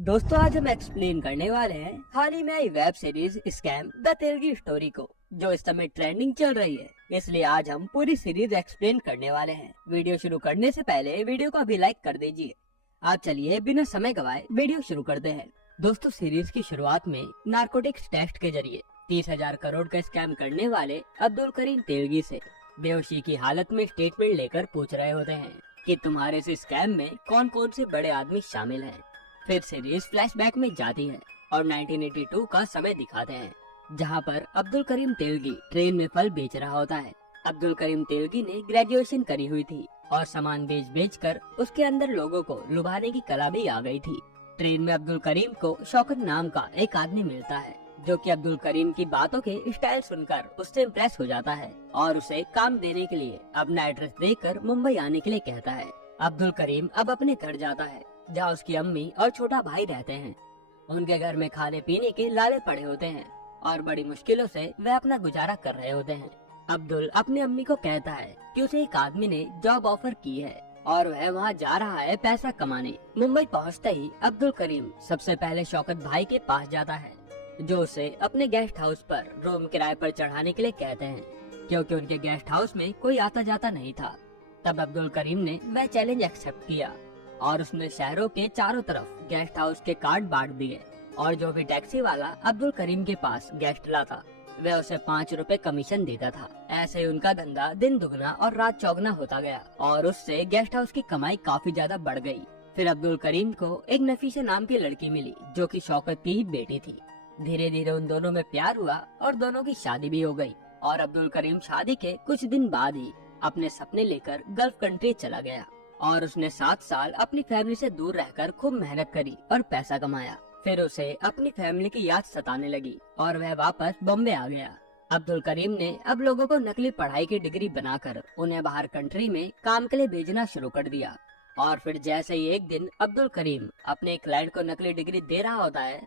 दोस्तों आज हम एक्सप्लेन करने वाले हैं हाल ही में आई web series scam the Telgi story को, जो इस समय ट्रेंडिंग चल रही है। इसलिए आज हम पूरी सीरीज एक्सप्लेन करने वाले हैं। वीडियो शुरू करने से पहले वीडियो को अभी लाइक कर दीजिए। आप चलिए बिना समय गवाए वीडियो शुरू करते हैं। दोस्तों सीरीज की शुरुआत में नारकोटिक्स टेस्ट के जरिए 30,000 करोड़ का स्कैम करने वाले अब्दुल करीम तेलगी से बेहोशी की हालत में स्टेटमेंट लेकर पूछ रहे होते हैं कि तुम्हारे इस स्कैम में कौन कौन से बड़े आदमी शामिल हैं। फिर सीरीज फ्लैशबैक में जाती है और 1982 का समय दिखाते हैं, जहां पर अब्दुल करीम तेलगी ट्रेन में फल बेच रहा होता है। अब्दुल करीम तेलगी ने ग्रेजुएशन करी हुई थी और सामान बेच कर उसके अंदर लोगों को लुभाने की कला भी आ गई थी। ट्रेन में अब्दुल करीम को शौकत नाम का एक आदमी मिलता है, जो कि अब्दुल करीम की बातों के स्टाइल सुनकर उससे इम्प्रेस हो जाता है और उसे काम देने के लिए अपना एड्रेस देकर मुंबई आने के लिए कहता है। अब्दुल करीम अब अपने घर जाता है, जहाँ उसकी अम्मी और छोटा भाई रहते हैं। उनके घर में खाने पीने के लाले पड़े होते हैं और बड़ी मुश्किलों से वह अपना गुजारा कर रहे होते हैं। अब्दुल अपनी अम्मी को कहता है कि उसे एक आदमी ने जॉब ऑफर की है और वह वहाँ जा रहा है पैसा कमाने। मुंबई पहुँचते ही अब्दुल करीम सबसे पहले शौकत भाई के पास जाता है, जो उसे अपने गेस्ट हाउस पर रूम किराए पर चढ़ाने के लिए कहते हैं, क्योंकि उनके गेस्ट हाउस में कोई आता जाता नहीं था। तब अब्दुल करीम ने वह चैलेंज एक्सेप्ट किया और उसने शहरों के चारों तरफ गेस्ट हाउस के कार्ड बांट दिए और जो भी टैक्सी वाला अब्दुल करीम के पास गेस्ट लाता वह उसे 5 रुपए कमीशन देता था। ऐसे ही उनका धंधा दिन दुगना और रात चौगना होता गया और उससे गेस्ट हाउस की कमाई काफी ज्यादा बढ़ गई। फिर अब्दुल करीम को एक नफीसा नाम की लड़की मिली, जो कि शौकत की ही बेटी थी। धीरे धीरे उन दोनों में प्यार हुआ और दोनों की शादी भी हो गई और अब्दुल करीम शादी के कुछ दिन बाद ही अपने सपने लेकर गल्फ कंट्री चला गया और उसने 7 साल अपनी फैमिली से दूर रहकर खूब मेहनत करी और पैसा कमाया। फिर उसे अपनी फैमिली की याद सताने लगी और वह वापस बॉम्बे आ गया। अब्दुल करीम ने अब लोगों को नकली पढ़ाई की डिग्री बनाकर उन्हें बाहर कंट्री में काम के लिए भेजना शुरू कर दिया। और फिर जैसे ही एक दिन अब्दुल करीम अपने क्लाइंट को नकली डिग्री दे रहा होता है,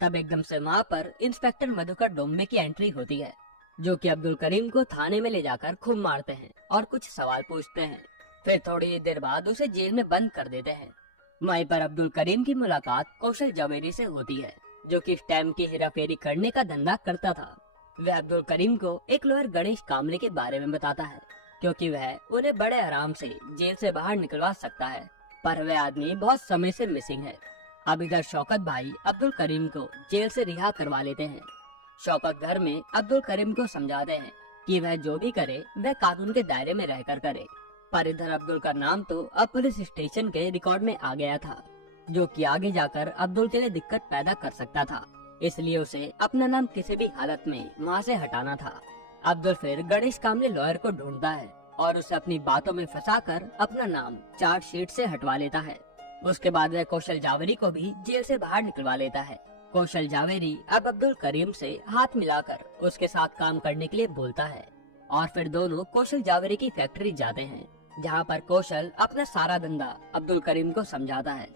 तब एकदम से वहाँ पर इंस्पेक्टर मधुकर डोम्बे की एंट्री होती है, जो कि अब्दुल करीम को थाने में ले जाकर खूब मारते हैं और कुछ सवाल पूछते हैं। फिर थोड़ी देर बाद उसे जेल में बंद कर देते हैं। वहीं पर अब्दुल करीम की मुलाकात कौशल जावेरी से होती है, जो कि स्टैम्प की हेराफेरी करने का धंधा करता था। वह अब्दुल करीम को एक लॉयर गणेश कामले के बारे में बताता है, क्योंकि वह उन्हें बड़े आराम से जेल से बाहर निकलवा सकता है, पर वह आदमी बहुत समय से मिसिंग है। अब इधर शौकत भाई अब्दुल करीम को जेल से रिहा करवा लेते हैं। शौकत घर में अब्दुल करीम को समझाते हैं कि वह जो भी करे वह कानून के दायरे में रहकर करे, पर इधर अब्दुल का नाम तो अब पुलिस स्टेशन के रिकॉर्ड में आ गया था, जो कि आगे जाकर अब्दुल के लिए दिक्कत पैदा कर सकता था। इसलिए उसे अपना नाम किसी भी हालत में वहाँ से हटाना था। अब्दुल फिर गणेश कामले लॉयर को ढूंढता है और उसे अपनी बातों में फंसाकर अपना नाम चार्जशीट से हटवा लेता है। उसके बाद वह कौशल जावेरी को भी जेल से बाहर निकलवा लेता है। कौशल जावेरी अब अब्दुल करीम से हाथ मिलाकर उसके साथ काम करने के लिए बोलता है और फिर दोनों कौशल जावेरी की फैक्ट्री जाते हैं, जहाँ पर कौशल अपना सारा धंधा अब्दुल करीम को समझाता है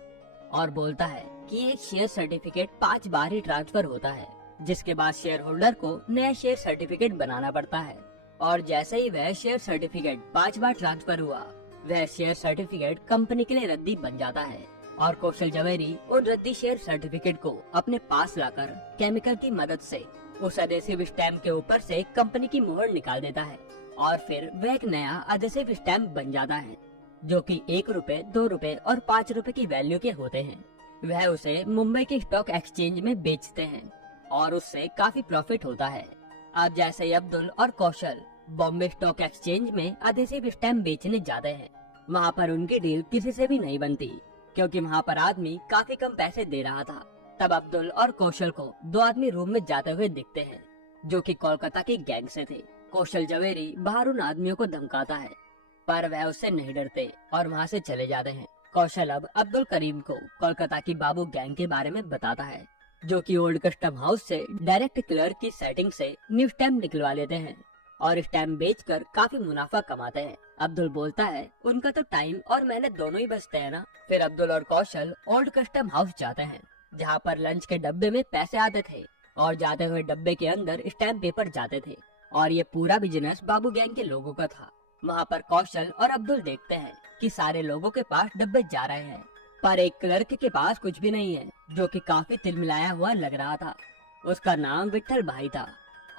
और बोलता है कि एक शेयर सर्टिफिकेट 5 बार ही ट्रांसफर होता है, जिसके बाद शेयर होल्डर को नया शेयर सर्टिफिकेट बनाना पड़ता है। और जैसे ही वह शेयर सर्टिफिकेट 5 बार ट्रांसफर हुआ, वह शेयर सर्टिफिकेट कंपनी के लिए रद्दी बन जाता है और कौशल जावेरी उन रद्दी शेयर सर्टिफिकेट को अपने पास लाकर केमिकल की मदद से उस एडेसिव स्टैम्प के ऊपर से कंपनी की मोहर निकाल देता है और फिर वह एक नया एडेसिव स्टैम्प बन जाता है, जो कि 1 रुपए, 2 रुपए और 5 रुपए की वैल्यू के होते हैं। वह उसे मुंबई के स्टॉक एक्सचेंज में बेचते हैं और उससे काफी प्रॉफिट होता है। अब जैसे ही अब्दुल और कौशल बॉम्बे स्टॉक एक्सचेंज में एडेसिव स्टैम्प बेचने जाते हैं, वहाँ पर उनकी डील किसी से भी नहीं बनती, क्योंकि वहाँ पर आदमी काफी कम पैसे दे रहा था। तब अब्दुल और कौशल को 2 आदमी रूम में जाते हुए दिखते हैं, जो कि कोलकाता की गैंग से थे। कौशल जावेरी बाहर उन आदमियों को धमकाता है, पर वह उससे नहीं डरते और वहाँ से चले जाते हैं। कौशल अब अब्दुल करीम को कोलकाता की बाबू गैंग के बारे में बताता है, जो कि ओल्ड कस्टम हाउस से डायरेक्ट क्लर्क की सेटिंग से न्यू स्टैम्प निकलवा लेते हैं और स्टैम्प बेचकर काफी मुनाफा कमाते हैं। अब्दुल बोलता है उनका तो टाइम और मेहनत दोनों ही बचते हैं ना। फिर अब्दुल और कौशल ओल्ड कस्टम हाउस जाते हैं, जहाँ पर लंच के डब्बे में पैसे आते थे और जाते हुए डब्बे के अंदर स्टैम्प पेपर जाते थे और ये पूरा बिजनेस बाबू गैंग के लोगों का था। वहाँ पर कौशल और अब्दुल देखते हैं कि सारे लोगों के पास डब्बे जा रहे हैं पर एक क्लर्क के पास कुछ भी नहीं है, जो कि काफी तिलमिलाया हुआ लग रहा था। उसका नाम विट्ठल भाई था।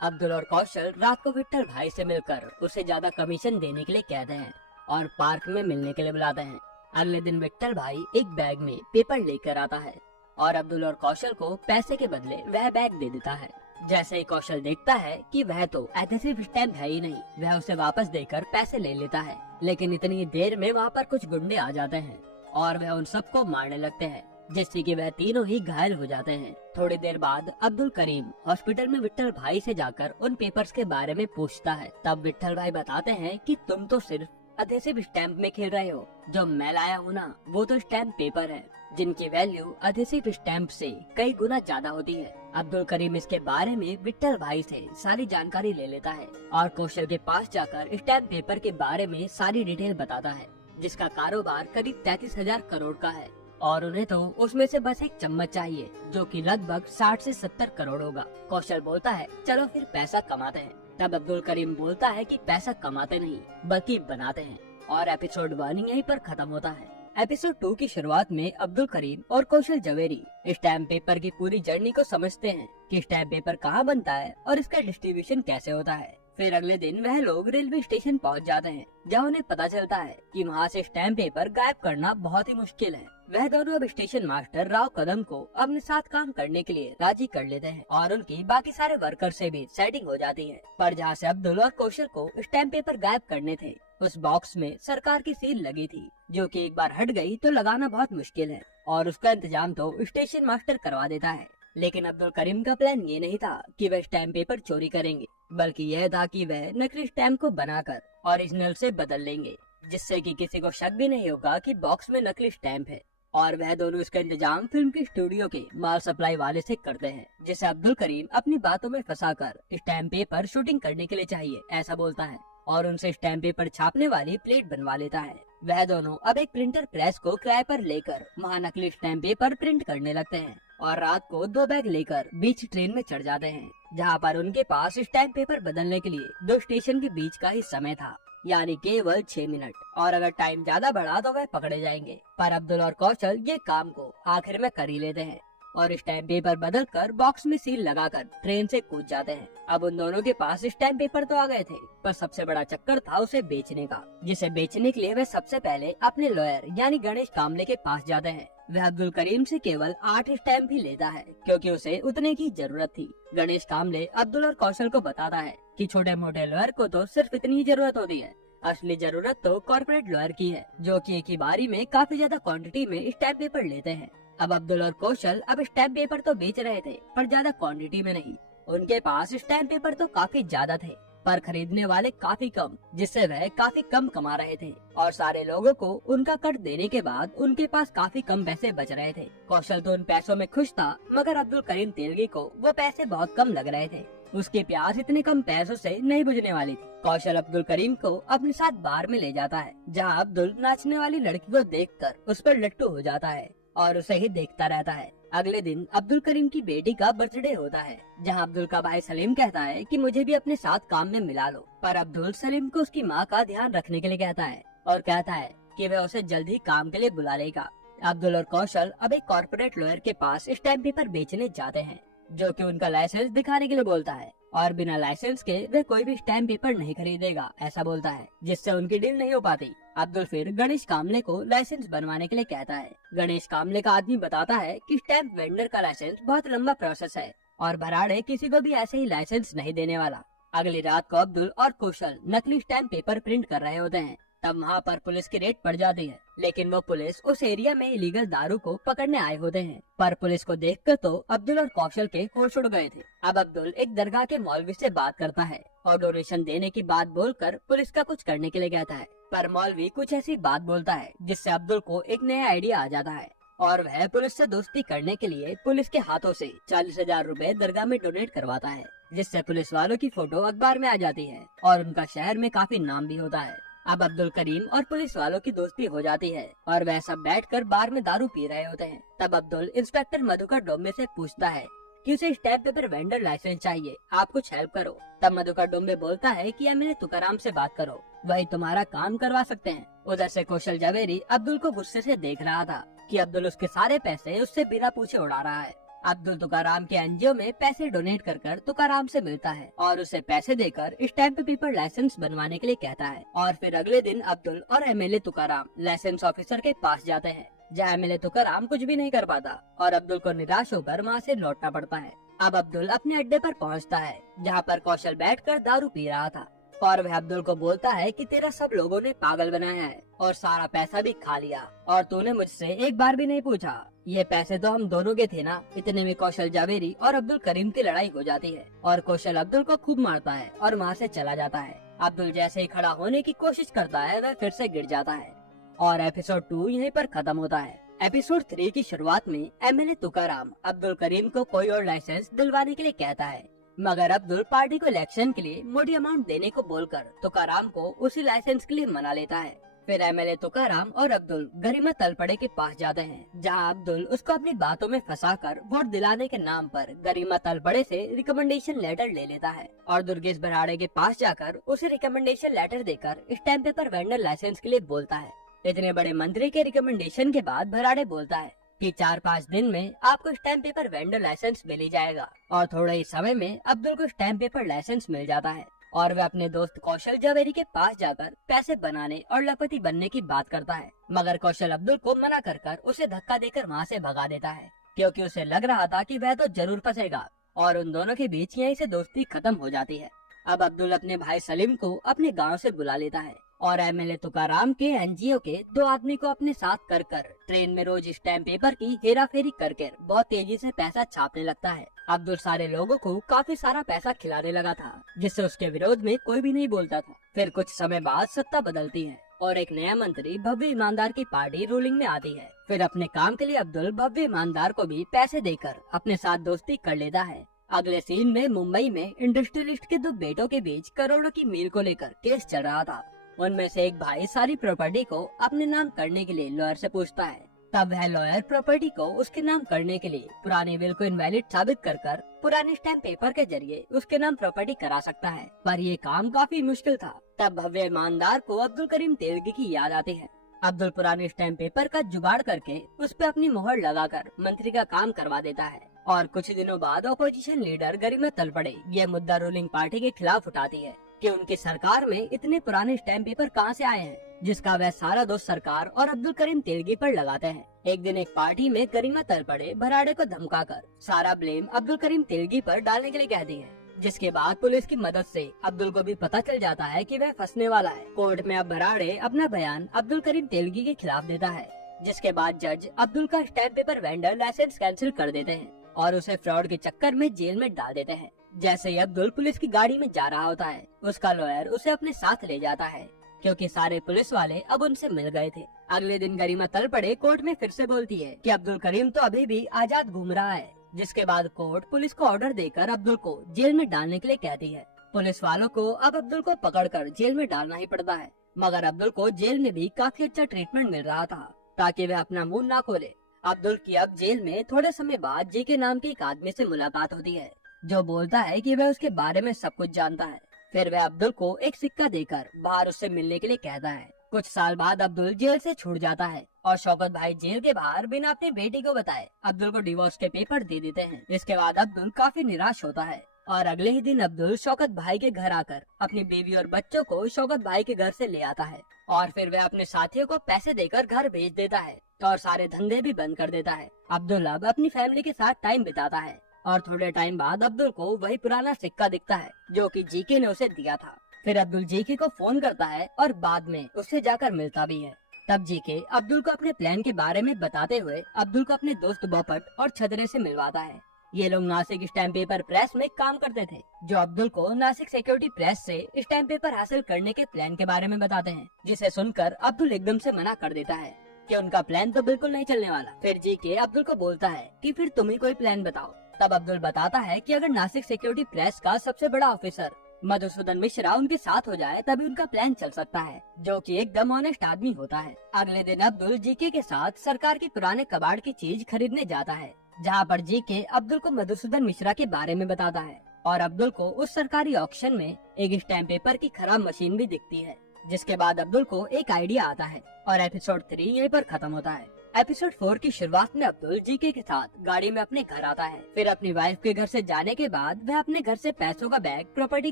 अब्दुल और कौशल रात को विट्ठल भाई से मिलकर उसे ज्यादा कमीशन देने के लिए कहते हैं और पार्क में मिलने के लिए बुलाते हैं। अगले दिन विट्ठल भाई एक बैग में पेपर लेकर आता है और अब्दुल और कौशल को पैसे के बदले वह बैग दे देता है। जैसे ही कौशल देखता है कि वह तो एडहेसिव स्टैम्प है ही नहीं, वह उसे वापस देकर पैसे ले लेता है। लेकिन इतनी देर में वहाँ पर कुछ गुंडे आ जाते हैं और वह उन सबको मारने लगते हैं, जिससे कि वह तीनों ही घायल हो जाते हैं। थोड़ी देर बाद अब्दुल करीम हॉस्पिटल में विट्ठल भाई से जाकर उन पेपर्स के बारे में पूछता है। तब विट्ठल भाई बताते हैं कि तुम तो सिर्फ एडहेसिव स्टैम्प में खेल रहे हो, जो मैं लाया हूँ ना वो तो स्टैम्प पेपर है, जिनकी वैल्यू एडहेसिव स्टैम्प से कई गुना ज्यादा होती है। अब्दुल करीम इसके बारे में विट्ठल भाई से सारी जानकारी ले लेता है और कौशल के पास जाकर स्टैम्प पेपर के बारे में सारी डिटेल बताता है, जिसका कारोबार करीब 33,000 करोड़ का है और उन्हें तो उसमें से बस एक चम्मच चाहिए, जो कि लगभग 60 से 70 करोड़ होगा। कौशल बोलता है चलो फिर पैसा कमाते हैं। तब अब्दुल करीम बोलता है कि पैसा कमाते नहीं बल्कि बनाते हैं। और एपिसोड 1 यहीं पर खत्म होता है। एपिसोड 2 की शुरुआत में अब्दुल करीम और कौशल जवेरी स्टैम्प पेपर की पूरी जर्नी को समझते हैं कि स्टैम्प पेपर कहाँ बनता है और इसका डिस्ट्रीब्यूशन कैसे होता है। फिर अगले दिन वह लोग रेलवे स्टेशन पहुंच जाते हैं, जहां उन्हें पता चलता है कि वहां से स्टैम्प पेपर गायब करना बहुत ही मुश्किल है। वह दोनों अब स्टेशन मास्टर राव कदम को अपने साथ काम करने के लिए राजी कर लेते हैं और उनकी बाकी सारे वर्कर से भी सेटिंग हो जाती है। पर जहाँ से अब्दुल और कौशल को स्टैम्प पेपर गायब करने थे, उस बॉक्स में सरकार की सील लगी थी, जो कि एक बार हट गई तो लगाना बहुत मुश्किल है और उसका इंतजाम तो स्टेशन मास्टर करवा देता है। लेकिन अब्दुल करीम का प्लान ये नहीं था कि वह स्टैम्प पेपर चोरी करेंगे, बल्कि यह था कि वह नकली स्टैम्प को बनाकर ओरिजिनल से बदल लेंगे, जिससे कि किसी को शक भी नहीं होगा कि बॉक्स में नकली स्टैम्प है। और वह दोनों इसका इंतजाम फिल्म के स्टूडियो के माल सप्लाई वाले से करते हैं, जिसे अब्दुल करीम अपनी बातों में फंसाकर स्टैम्प पेपर शूटिंग करने के लिए चाहिए ऐसा बोलता है और उनसे स्टैम्प पेपर छापने वाली प्लेट बनवा लेता है। वह दोनों अब एक प्रिंटर प्रेस को किराए पर लेकर वहाँ नकली स्टैम्प पेपर प्रिंट करने लगते हैं और रात को 2 बैग लेकर बीच ट्रेन में चढ़ जाते हैं, जहाँ पर उनके पास स्टैम्प पेपर बदलने के लिए 2 स्टेशन के बीच का ही समय था, यानी केवल 6 मिनट, और अगर टाइम ज्यादा बढ़ा तो वह पकड़े जाएंगे। पर अब्दुल और कौशल ये काम को आखिर में कर ही लेते हैं और स्टैम्प पेपर बदल कर बॉक्स में सील लगाकर ट्रेन से कूद जाते हैं। अब उन दोनों के पास स्टैम्प पेपर तो आ गए थे, पर सबसे बड़ा चक्कर था उसे बेचने का, जिसे बेचने के लिए वह सबसे पहले अपने लॉयर यानी गणेश कामले के पास जाते हैं। वह अब्दुल करीम से केवल 8 स्टैम्प ही लेता है, क्योंकि उसे उतने की जरूरत थी। गणेश कामले अब्दुल और कौशल को बताता है कि छोटे मोटे लॉयर को तो सिर्फ इतनी ही जरूरत होती है, असली जरूरत तो कॉर्पोरेट लॉयर की है, जो कि एक ही बारी में काफी ज्यादा क्वांटिटी में स्टैम्प पेपर लेते हैं। अब अब्दुल और कौशल अब स्टैम्प पेपर तो बेच रहे थे, पर ज्यादा क्वांटिटी में नहीं। उनके पास स्टैम्प पेपर तो काफी ज्यादा थे, पर खरीदने वाले काफी कम, जिससे वह काफी कम कमा रहे थे और सारे लोगों को उनका कट देने के बाद उनके पास काफी कम पैसे बच रहे थे। कौशल तो उन पैसों में खुश था, मगर अब्दुल करीम तेलगी को वो पैसे बहुत कम लग रहे थे। उसकी प्यास इतने कम पैसों से नहीं बुझने वाली थी। कौशल अब्दुल करीम को अपने साथ बार में ले जाता है, जहाँ अब्दुल नाचने वाली लड़की को देखकर उस पर लट्टू हो जाता है और उसे ही देखता रहता है। अगले दिन अब्दुल करीम की बेटी का बर्थडे होता है, जहां अब्दुल का भाई सलीम कहता है कि मुझे भी अपने साथ काम में मिला लो, पर अब्दुल सलीम को उसकी मां का ध्यान रखने के लिए कहता है और कहता है कि वह उसे जल्द ही काम के लिए बुला लेगा। अब्दुल और कौशल अब एक कॉर्पोरेट लॉयर के पास स्टैम्प पेपर बेचने जाते हैं, जो कि उनका लाइसेंस दिखाने के लिए बोलता है और बिना लाइसेंस के वह कोई भी स्टैम्प पेपर नहीं खरीदेगा ऐसा बोलता है, जिससे उनकी डील नहीं हो पाती। अब्दुल फिर गणेश कामले को लाइसेंस बनवाने के लिए कहता है। गणेश कामले का आदमी बताता है कि स्टैम्प वेंडर का लाइसेंस बहुत लंबा प्रोसेस है और भराड़े किसी को भी ऐसे ही लाइसेंस नहीं देने वाला। अगली रात को अब्दुल और कौशल नकली स्टैम्प पेपर प्रिंट कर रहे होते हैं, तब वहाँ पर पुलिस की रेड पड़ जाती है, लेकिन वो पुलिस उस एरिया में इलीगल दारू को पकड़ने आए होते हैं। पर पुलिस को देखकर तो अब्दुल और कौशल के होश उड़ गए थे। अब अब्दुल एक दरगाह के मौलवी से बात करता है और डोनेशन देने की बात बोलकर पुलिस का कुछ करने के लिए कहता है, पर मौलवी कुछ ऐसी बात बोलता है जिससे अब्दुल को एक नया आइडिया आ जाता है और वह पुलिस से दोस्ती करने के लिए पुलिस के हाथों से 40,000 रुपए दरगाह में डोनेट करवाता है, जिससे पुलिस वालों की फोटो अखबार में आ जाती है और उनका शहर में काफी नाम भी होता है। अब अब्दुल करीम और पुलिस वालों की दोस्ती हो जाती है और वह सब बैठकर बार में दारू पी रहे होते हैं। तब अब्दुल इंस्पेक्टर मधुकर डोम्बे से पूछता है कि उसे स्टैम्प पेपर वेंडर लाइसेंस चाहिए, आप कुछ हेल्प करो। तब मधुकर डोम्बे बोलता है कि एमएलए तुकाराम से बात करो, वही तुम्हारा काम करवा सकते हैं। उधर से कौशल जवेरी अब्दुल को गुस्से से देख रहा था कि अब्दुल उसके सारे पैसे उससे बिना पूछे उड़ा रहा है। अब्दुल तुकाराम के एनजीओ में पैसे डोनेट कर तुकाराम से मिलता है और उसे पैसे देकर स्टैम्प पेपर लाइसेंस बनवाने के लिए कहता है। और फिर अगले दिन अब्दुल और एमएलए तुकाराम लाइसेंस ऑफिसर के पास जाते हैं, जहाँ एमएलए तुकाराम कुछ भी नहीं कर पाता और अब्दुल को निराश होकर वहाँ से लौटना पड़ता है। अब अब्दुल अपने अड्डे पर पहुँचता है, जहाँ पर कौशल बैठकर दारू पी रहा था और वह अब्दुल को बोलता है कि तेरा सब लोगों ने पागल बनाया है और सारा पैसा भी खा लिया और तूने मुझसे एक बार भी नहीं पूछा। ये पैसे तो हम दोनों के थे ना। इतने में कौशल जावेरी और अब्दुल करीम की लड़ाई हो जाती है और कौशल अब्दुल को खूब मारता है और वहाँ से चला जाता है। अब्दुल जैसे ही खड़ा होने की कोशिश करता है वह फिर से गिर जाता है और एपिसोड 2 यहीं पर खत्म होता है। एपिसोड 3 की शुरुआत में एमएलए तुकाराम अब्दुल करीम को कोई और लाइसेंस दिलवाने के लिए कहता है, मगर अब्दुल पार्टी को इलेक्शन के लिए मोटी अमाउंट देने को बोलकर तुकाराम को उसी लाइसेंस के लिए मना लेता है। फिर एमएलए तुकाराम और अब्दुल गरिमा तलपड़े के पास जाते हैं, जहां अब्दुल उसको अपनी बातों में फंसाकर वोट दिलाने के नाम पर गरिमा तलपड़े से रिकमेंडेशन लेटर ले लेता है और दुर्गेश बराड़े के पास जाकर उसे रिकमेंडेशन लेटर देकर स्टैम्प पेपर वेंडर लाइसेंस के लिए बोलता है। इतने बड़े मंत्री के रिकमेंडेशन के बाद बराड़े बोलता है कि 4-5 दिन में आपको स्टैम्प पेपर वेंडर लाइसेंस मिल ही जाएगा और थोड़े ही समय में अब्दुल को स्टैम्प पेपर लाइसेंस मिल जाता है और वह अपने दोस्त कौशल जावेरी के पास जाकर पैसे बनाने और लखपति बनने की बात करता है, मगर कौशल अब्दुल को मना कर उसे धक्का देकर वहाँ से भगा देता है, क्योंकि उसे लग रहा था कि वह तो जरूर फंसेगा और उन दोनों के बीच यहीं से दोस्ती खत्म हो जाती है। अब अब्दुल अपने भाई सलीम को अपने गाँव से बुला लेता है और एमएलए तुकाराम के एनजीओ के 2 आदमी को अपने साथ कर ट्रेन में रोज स्टैम्प पेपर की हेरा फेरी करके बहुत तेजी से पैसा छापने लगता है। अब्दुल सारे लोगों को काफी सारा पैसा खिलाने लगा था, जिससे उसके विरोध में कोई भी नहीं बोलता था। फिर कुछ समय बाद सत्ता बदलती है और एक नया मंत्री भव्य ईमानदार की पार्टी रूलिंग में आती है। फिर अपने काम के लिए अब्दुल भव्य ईमानदार को भी पैसे देकर अपने साथ दोस्ती कर लेता है। अगले सीन में मुंबई में इंडस्ट्रियलिस्ट के 2 बेटों के बीच करोड़ों की मील को लेकर केस चल रहा था। उनमें से एक भाई सारी प्रॉपर्टी को अपने नाम करने के लिए लॉयर से पूछता है। तब वह लॉयर प्रॉपर्टी को उसके नाम करने के लिए पुराने बिल को इनवैलिड साबित कर पुराने स्टैम्प पेपर के जरिए उसके नाम प्रॉपर्टी करा सकता है, पर ये काम काफी मुश्किल था। तब भव्य ईमानदार को अब्दुल करीम तेलगी की याद आती है। अब्दुल पुराने स्टैम्प पेपर का जुगाड़ करके उस पर अपनी मोहर लगाकर मंत्री का काम करवा देता है और कुछ दिनों बाद अपोजिशन लीडर गरिमा तलपड़े ये मुद्दा रूलिंग पार्टी के खिलाफ उठाती है कि उनकी सरकार में इतने पुराने स्टैम्प पेपर कहां से आए हैं, जिसका वह सारा दोष सरकार और अब्दुल करीम तेलगी पर लगाते हैं। एक दिन एक पार्टी में गरिमा तलपड़े बराड़े को धमकाकर सारा ब्लेम अब्दुल करीम तेलगी पर डालने के लिए कहती है, जिसके बाद पुलिस की मदद से अब्दुल को भी पता चल जाता है कि वह फंसने वाला है। कोर्ट में अब बराड़े अपना बयान अब्दुल करीम तेलगी के खिलाफ देता है, जिसके बाद जज अब्दुल का stamp paper vendor licence cancel कर देते हैं और उसे फ्रॉड के चक्कर में जेल में डाल देते हैं। जैसे ही अब्दुल पुलिस की गाड़ी में जा रहा होता है, उसका लॉयर उसे अपने साथ ले जाता है, क्योंकि सारे पुलिस वाले अब उनसे मिल गए थे। अगले दिन गरिमा तलपड़े कोर्ट में फिर से बोलती है कि अब्दुल करीम तो अभी भी आजाद घूम रहा है, जिसके बाद कोर्ट पुलिस को ऑर्डर देकर अब्दुल को जेल में डालने के लिए कहती है। पुलिस वालों को अब अब्दुल को पकड़कर जेल में डालना ही पड़ता है, मगर अब्दुल को जेल में भी काफी अच्छा ट्रीटमेंट मिल रहा था ताकि वह अपना मुंह ना खोले। अब्दुल की अब जेल में थोड़े समय बाद जी के नाम के एक आदमी से मुलाकात होती है, जो बोलता है कि वह उसके बारे में सब कुछ जानता है। फिर वह अब्दुल को एक सिक्का देकर बाहर उससे मिलने के लिए कहता है। कुछ साल बाद अब्दुल जेल से छूट जाता है और शौकत भाई जेल के बाहर बिना अपनी बेटी को बताए अब्दुल को डिवोर्स के पेपर दे देते हैं। इसके बाद अब्दुल काफी निराश होता है और अगले ही दिन अब्दुल शौकत भाई के घर आकर अपनी बीवी और बच्चों को शौकत भाई के घर से ले आता है और फिर वह अपने साथियों को पैसे देकर घर भेज देता है और सारे धंधे भी बंद कर देता है। अब्दुल अब अपनी फैमिली के साथ टाइम बिताता है और थोड़े टाइम बाद अब्दुल को वही पुराना सिक्का दिखता है जो कि जीके ने उसे दिया था। फिर अब्दुल जीके को फोन करता है और बाद में उससे जाकर मिलता भी है। तब जीके अब्दुल को अपने प्लान के बारे में बताते हुए अब्दुल को अपने दोस्त बोपट और छदरे से मिलवाता है। ये लोग नासिक स्टैम्प पेपर प्रेस में काम करते थे, जो अब्दुल को नासिक सिक्योरिटी प्रेस से स्टैम्प पेपर हासिल करने के प्लान के बारे में बताते हैं, जिसे सुनकर अब्दुल एकदम से मना कर देता है कि उनका प्लान तो बिल्कुल नहीं चलने वाला। फिर जीके अब्दुल को बोलता है कि फिर तुम ही कोई प्लान बताओ। तब अब्दुल बताता है कि अगर नासिक सिक्योरिटी प्रेस का सबसे बड़ा ऑफिसर मधुसूदन मिश्रा उनके साथ हो जाए तभी उनका प्लान चल सकता है, जो कि एकदम ऑनेस्ट आदमी होता है। अगले दिन अब्दुल जीके के साथ सरकार की पुराने कबाड़ की चीज खरीदने जाता है, जहाँ पर जीके अब्दुल को मधुसूदन मिश्रा के बारे में बताता है और अब्दुल को उस सरकारी ऑक्शन में एक स्टैम्प पेपर की खराब मशीन भी दिखती है, जिसके बाद अब्दुल को एक आइडिया आता है और एपिसोड 3 यहीं पर खत्म होता है। एपिसोड 4 की शुरुआत में अब्दुल जीके के साथ गाड़ी में अपने घर आता है। फिर अपनी वाइफ के घर से जाने के बाद वह अपने घर से पैसों का बैग, प्रॉपर्टी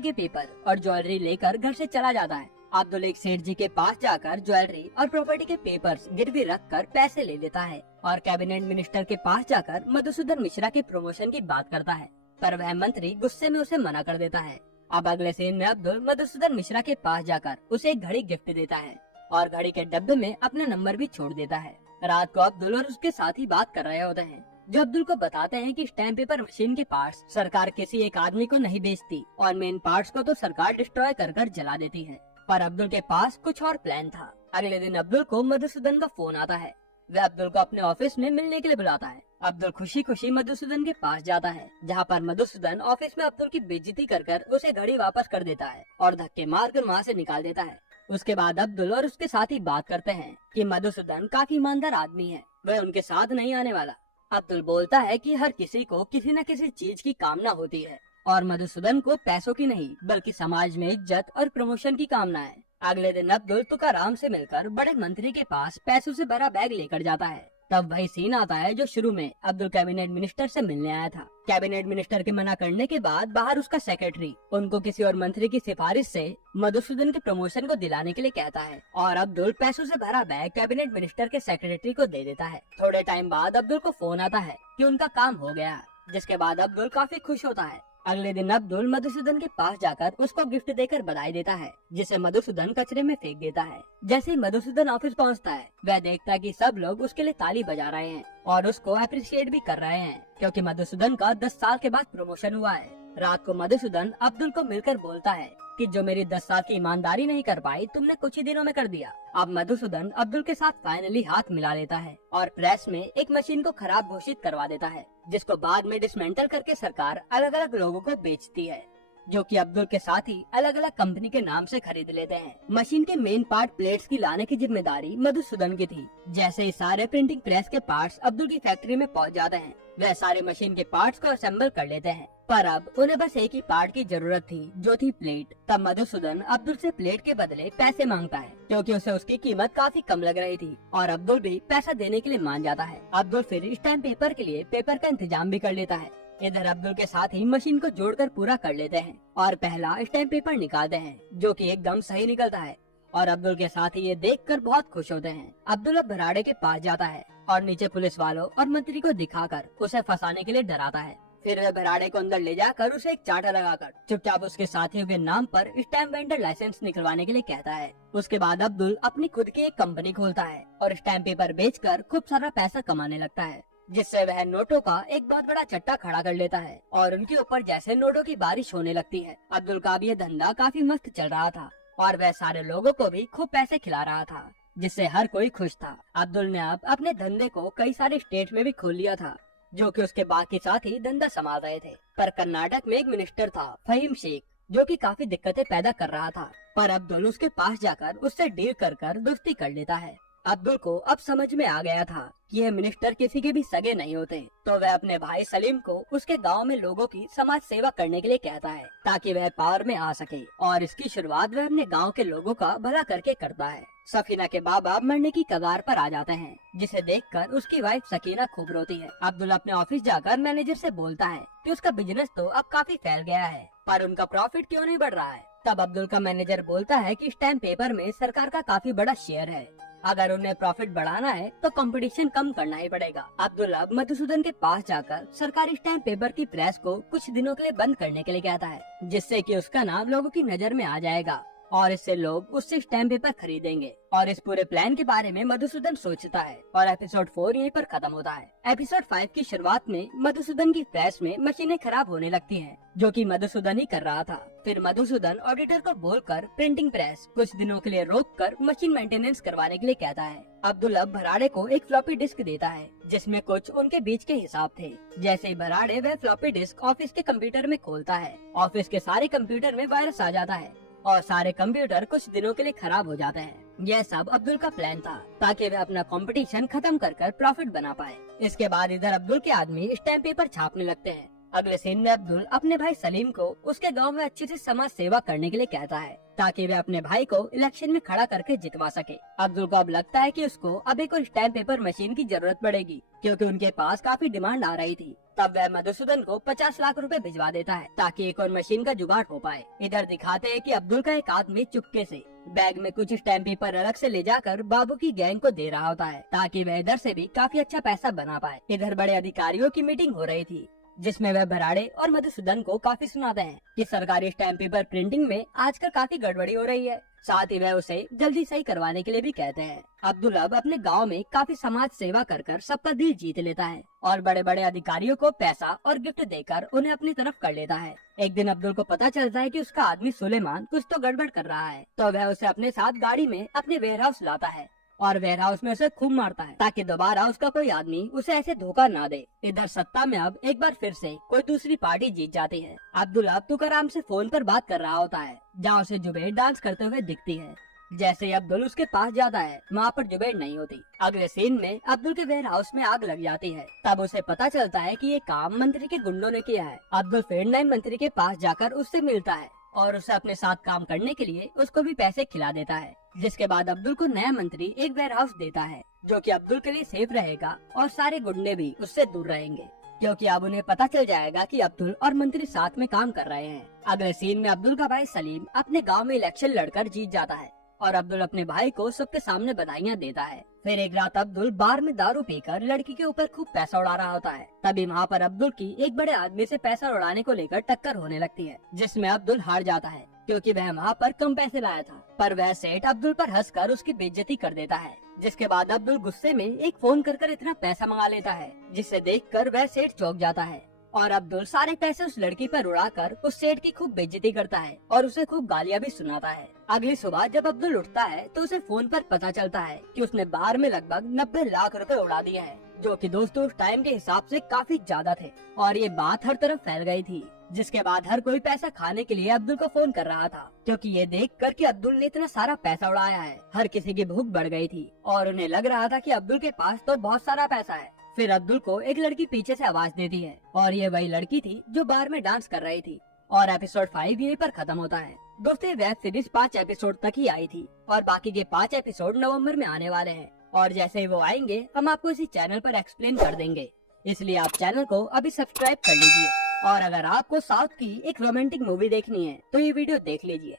के पेपर और ज्वेलरी लेकर घर से चला जाता है। अब्दुल एक सेठ जी के पास जाकर ज्वेलरी और प्रॉपर्टी के पेपर्स गिरवी रख कर पैसे ले लेता है और कैबिनेट मिनिस्टर के पास जाकर मधुसूदन मिश्रा के प्रमोशन की बात करता है, पर वह मंत्री गुस्से में उसे मना कर देता है। अब अगले सीन में अब्दुल मधुसूदन मिश्रा के पास जाकर उसे एक घड़ी गिफ्ट देता है और घड़ी के डब्बे में अपना नंबर भी छोड़ देता है। रात को अब्दुल और उसके साथी बात कर रहे होते हैं, जो अब्दुल को बताते हैं कि स्टैम्प पेपर मशीन के पार्ट्स सरकार किसी एक आदमी को नहीं बेचती और मेन पार्ट्स को तो सरकार डिस्ट्रॉय कर जला देती है। पर अब्दुल के पास कुछ और प्लान था। अगले दिन अब्दुल को मधुसूदन का फोन आता है। वह अब्दुल को अपने ऑफिस में मिलने के लिए बुलाता है। अब्दुल खुशी खुशी मधुसूदन के पास जाता है, जहाँ पर मधुसूदन ऑफिस में अब्दुल की बेइज्जती कर उसे घड़ी वापस कर देता है और धक्के मारकर वहाँ से निकाल देता है। उसके बाद अब्दुल और उसके साथी बात करते हैं कि मधुसूदन काफी ईमानदार आदमी है, वह उनके साथ नहीं आने वाला। अब्दुल बोलता है कि हर किसी को किसी न किसी चीज की कामना होती है और मधुसूदन को पैसों की नहीं बल्कि समाज में इज्जत और प्रमोशन की कामना है। अगले दिन अब्दुल तुकाराम से मिलकर बड़े मंत्री के पास पैसों से भरा बैग लेकर जाता है। तब वही सीन आता है जो शुरू में अब्दुल कैबिनेट मिनिस्टर से मिलने आया था। कैबिनेट मिनिस्टर के मना करने के बाद बाहर उसका सेक्रेटरी उनको किसी और मंत्री की सिफारिश से मधुसूदन के प्रमोशन को दिलाने के लिए कहता है और अब्दुल पैसों से भरा बैग कैबिनेट मिनिस्टर के सेक्रेटरी को दे देता है। थोड़े टाइम बाद अब्दुल को फोन आता है कि उनका काम हो गया, जिसके बाद अब्दुल काफी खुश होता है। अगले दिन अब्दुल मधुसूदन के पास जाकर उसको गिफ्ट देकर बधाई देता है, जिसे मधुसूदन कचरे में फेंक देता है। जैसे ही मधुसूदन ऑफिस पहुंचता है, वह देखता है कि सब लोग उसके लिए ताली बजा रहे हैं और उसको अप्रिशिएट भी कर रहे हैं, क्योंकि मधुसूदन का 10 साल के बाद प्रमोशन हुआ है। रात को मधुसूदन अब्दुल को मिलकर बोलता है कि जो मेरी 10 साल की ईमानदारी नहीं कर पाई तुमने कुछ ही दिनों में कर दिया। अब मधुसूदन अब्दुल के साथ फाइनली हाथ मिला लेता है और प्रेस में एक मशीन को खराब घोषित करवा देता है, जिसको बाद में डिसमेंटल करके सरकार अलग अलग लोगों को बेचती है, जो कि अब्दुल के साथ ही अलग अलग कंपनी के नाम से खरीद लेते हैं। मशीन के मेन पार्ट प्लेट्स की लाने की जिम्मेदारी मधुसूदन की थी। जैसे ही सारे प्रिंटिंग प्रेस के पार्ट्स अब्दुल की फैक्ट्री में पहुंच जाते हैं, वह सारे मशीन के पार्ट्स को असेंबल कर लेते हैं। पर अब उन्हें बस एक ही पार्ट की जरूरत थी, जो थी प्लेट। तब मधुसूदन अब्दुल से प्लेट के बदले पैसे मांगता है, क्योंकि उसे उसकी कीमत काफी कम लग रही थी और अब्दुल भी पैसा देने के लिए मान जाता है। अब्दुल फिर स्टैम्प पेपर के लिए पेपर का इंतजाम भी कर लेता है। इधर अब्दुल के साथ ही मशीन को जोड़कर पूरा कर लेते हैं और पहला स्टैम्प पेपर निकालते हैं, जो कि एकदम सही निकलता है और अब्दुल के साथ ही ये देखकर बहुत खुश होते हैं। अब्दुल अब भराड़े के पास जाता है और नीचे पुलिस वालों और मंत्री को दिखाकर उसे फंसाने के लिए डराता है। फिर वह भराड़े को अंदर ले जाकर उसे एक चाटा लगाकर चुपचाप उसके साथियों के नाम पर स्टैम्प वेंडर लाइसेंस निकलवाने के लिए कहता है। उसके बाद अब्दुल अपनी खुद की एक कंपनी खोलता है और स्टैम्प पेपर बेचकर खूब सारा पैसा कमाने लगता है, जिससे वह नोटों का एक बहुत बड़ा चट्टा खड़ा कर लेता है और उनके ऊपर जैसे नोटों की बारिश होने लगती है। अब्दुल का भी ये धंधा काफी मस्त चल रहा था और वह सारे लोगों को भी खूब पैसे खिला रहा था, जिससे हर कोई खुश था। अब्दुल ने अब अपने धंधे को कई सारे स्टेट में भी खोल लिया था, जो कि उसके बाकी साथी धंधा संभाल रहे थे। पर कर्नाटक में एक मिनिस्टर था, फहीम शेख, जो कि काफी दिक्कतें पैदा कर रहा था। पर अब्दुल उसके पास जाकर उससे डील कर दोस्ती कर लेता है। अब्दुल को अब समझ में आ गया था कि यह मिनिस्टर किसी के भी सगे नहीं होते, तो वह अपने भाई सलीम को उसके गांव में लोगों की समाज सेवा करने के लिए कहता है, ताकि वह पावर में आ सके। और इसकी शुरुआत वह अपने गांव के लोगों का भला करके करता है। सकीना के बाबा मरने की कगार पर आ जाते हैं, जिसे देखकर उसकी वाइफ सकीना खूब रोती है। अब्दुल अपने ऑफिस जाकर मैनेजर से बोलता है कि उसका बिजनेस तो अब काफी फैल गया है, पर उनका प्रॉफिट क्यों नहीं बढ़ रहा है। तब अब्दुल का मैनेजर बोलता है कि स्टैम्प पेपर में सरकार का काफी बड़ा शेयर है, अगर उन्हें प्रॉफिट बढ़ाना है तो कंपटीशन कम करना ही पड़ेगा। अब्दुल अब मधुसूदन के पास जाकर सरकारी स्टैम्प पेपर की प्रेस को कुछ दिनों के लिए बंद करने के लिए कहता है, जिससे कि उसका नाम लोगों की नजर में आ जाएगा और इससे लोग उससे स्टैम्प पेपर खरीदेंगे। और इस पूरे प्लान के बारे में मधुसूदन सोचता है और एपिसोड 4 यहीं पर खत्म होता है। एपिसोड 5 की शुरुआत में मधुसूदन की प्रेस में मशीनें खराब होने लगती हैं, जो कि मधुसूदन ही कर रहा था। फिर मधुसूदन ऑडिटर को बोलकर प्रिंटिंग प्रेस कुछ दिनों के लिए रोककर मशीन मेंटेनेंस करवाने के लिए कहता है। अब्दुल अब भराड़े को एक फ्लॉपी डिस्क देता है, जिसमें कुछ उनके बीच के हिसाब थे। जैसे ही भराड़े वह फ्लॉपी डिस्क ऑफिस के कंप्यूटर में खोलता है, ऑफिस के सारे कंप्यूटर में वायरस आ जाता है और सारे कंप्यूटर कुछ दिनों के लिए खराब हो जाते हैं। यह सब अब्दुल का प्लान था, ताकि वह अपना कंपटीशन खत्म कर प्रॉफिट बना पाए। इसके बाद इधर अब्दुल के आदमी स्टैम्प पेपर छापने लगते हैं अगले सीन में अब्दुल अपने भाई सलीम को उसके गांव में अच्छी सी समाज सेवा करने के लिए कहता है ताकि वे अपने भाई को इलेक्शन में खड़ा करके जितवा सके। अब्दुल को अब लगता है कि उसको अब एक और स्टैम्प पेपर मशीन की जरूरत पड़ेगी क्योंकि उनके पास काफी डिमांड आ रही थी। तब वह मधुसूदन को 50 लाख रुपए भिजवा देता है ताकि एक और मशीन का जुगाड़ हो पाए। इधर दिखाते हैं कि अब्दुल का एक आदमी चुपके से बैग में कुछ स्टैम्प पेपर अलग से ले जाकर बाबू की गैंग को दे रहा होता है ताकि वह इधर से भी काफी अच्छा पैसा बना पाए। इधर बड़े अधिकारियों की मीटिंग हो रही थी जिसमें वह भराड़े और मधुसूदन को काफी सुनाते हैं कि सरकारी स्टैम्प पेपर प्रिंटिंग में आजकल काफी गड़बड़ी हो रही है। साथ ही वह उसे जल्दी सही करवाने के लिए भी कहते हैं। अब्दुल अब अपने गांव में काफी समाज सेवा कर सबका दिल जीत लेता है और बड़े बड़े अधिकारियों को पैसा और गिफ्ट देकर उन्हें अपनी तरफ कर लेता है। एक दिन अब्दुल को पता चलता है कि उसका आदमी सुलेमान कुछ तो गड़बड़ कर रहा है, तो वह उसे अपने साथ गाड़ी में अपने वेयर हाउस लाता है और वेयर हाउस में उसे खूब मारता है ताकि दोबारा उसका कोई आदमी उसे ऐसे धोखा ना दे। इधर सत्ता में अब एक बार फिर से कोई दूसरी पार्टी जीत जाती है। अब्दुल अब तुकाराम से फोन पर बात कर रहा होता है जहाँ उसे जुबैर डांस करते हुए दिखती है। जैसे ही अब्दुल उसके पास जाता है वहाँ पर जुबैर नहीं होती। अगले सीन में अब्दुल के वेयर हाउस में आग लग जाती है। तब उसे पता चलता है कि ये काम मंत्री के गुंडों ने किया है। अब्दुल फिर नए मंत्री के पास जाकर उससे मिलता है और उसे अपने साथ काम करने के लिए उसको भी पैसे खिला देता है, जिसके बाद अब्दुल को नया मंत्री एक वेयर हाउस देता है जो कि अब्दुल के लिए सेफ रहेगा और सारे गुंडे भी उससे दूर रहेंगे क्योंकि अब उन्हें पता चल जाएगा कि अब्दुल और मंत्री साथ में काम कर रहे हैं। अगले सीन में अब्दुल का भाई सलीम अपने गांव में इलेक्शन लड़कर जीत जाता है और अब्दुल अपने भाई को सबके सामने बधाइयाँ देता है। फिर एक रात अब्दुल बार में दारू पीकर लड़की के ऊपर खूब पैसा उड़ा रहा होता है। तभी वहाँ पर अब्दुल की एक बड़े आदमी से पैसा उड़ाने को लेकर टक्कर होने लगती है जिसमें अब्दुल हार जाता है क्योंकि वह वहाँ पर कम पैसे लाया था। पर वह सेठ अब्दुल पर हंसकर उसकी बेइज्जती कर देता है, जिसके बाद अब्दुल गुस्से में एक फोन कर इतना पैसा मंगा लेता है जिसे देखकर वह सेठ चौंक जाता है और अब्दुल सारे पैसे उस लड़की पर उड़ाकर उस सेठ की खूब बेइज्जती करता है और उसे खूब गालियाँ भी सुनाता है। अगली सुबह जब अब्दुल उठता है तो उसे फोन पर पता चलता है कि उसने बार में लगभग 90 लाख रुपए उड़ा दिए हैं, जो कि दोस्तों उस टाइम के हिसाब से काफी ज्यादा थे और ये बात हर तरफ फैल गई थी। जिसके बाद हर कोई पैसा खाने के लिए अब्दुल को फोन कर रहा था क्योंकि ये देख कर कि अब्दुल ने इतना सारा पैसा उड़ाया है, हर किसी की भूख बढ़ गई थी और उन्हें लग रहा था कि अब्दुल के पास तो बहुत सारा पैसा है। फिर अब्दुल को एक लड़की पीछे से आवाज देती है और ये वही लड़की थी जो बार में डांस कर रही थी और एपिसोड 5 यहीं पर खत्म होता है। दोस्तों वेब सीरीज 5 एपिसोड तक ही आई थी और बाकी के 5 एपिसोड नवंबर में आने वाले हैं और जैसे ही वो आएंगे हम आपको इसी चैनल पर एक्सप्लेन कर देंगे, इसलिए आप चैनल को अभी सब्सक्राइब कर लीजिए। और अगर आपको साउथ की एक रोमांटिक मूवी देखनी है तो ये वीडियो देख लीजिए।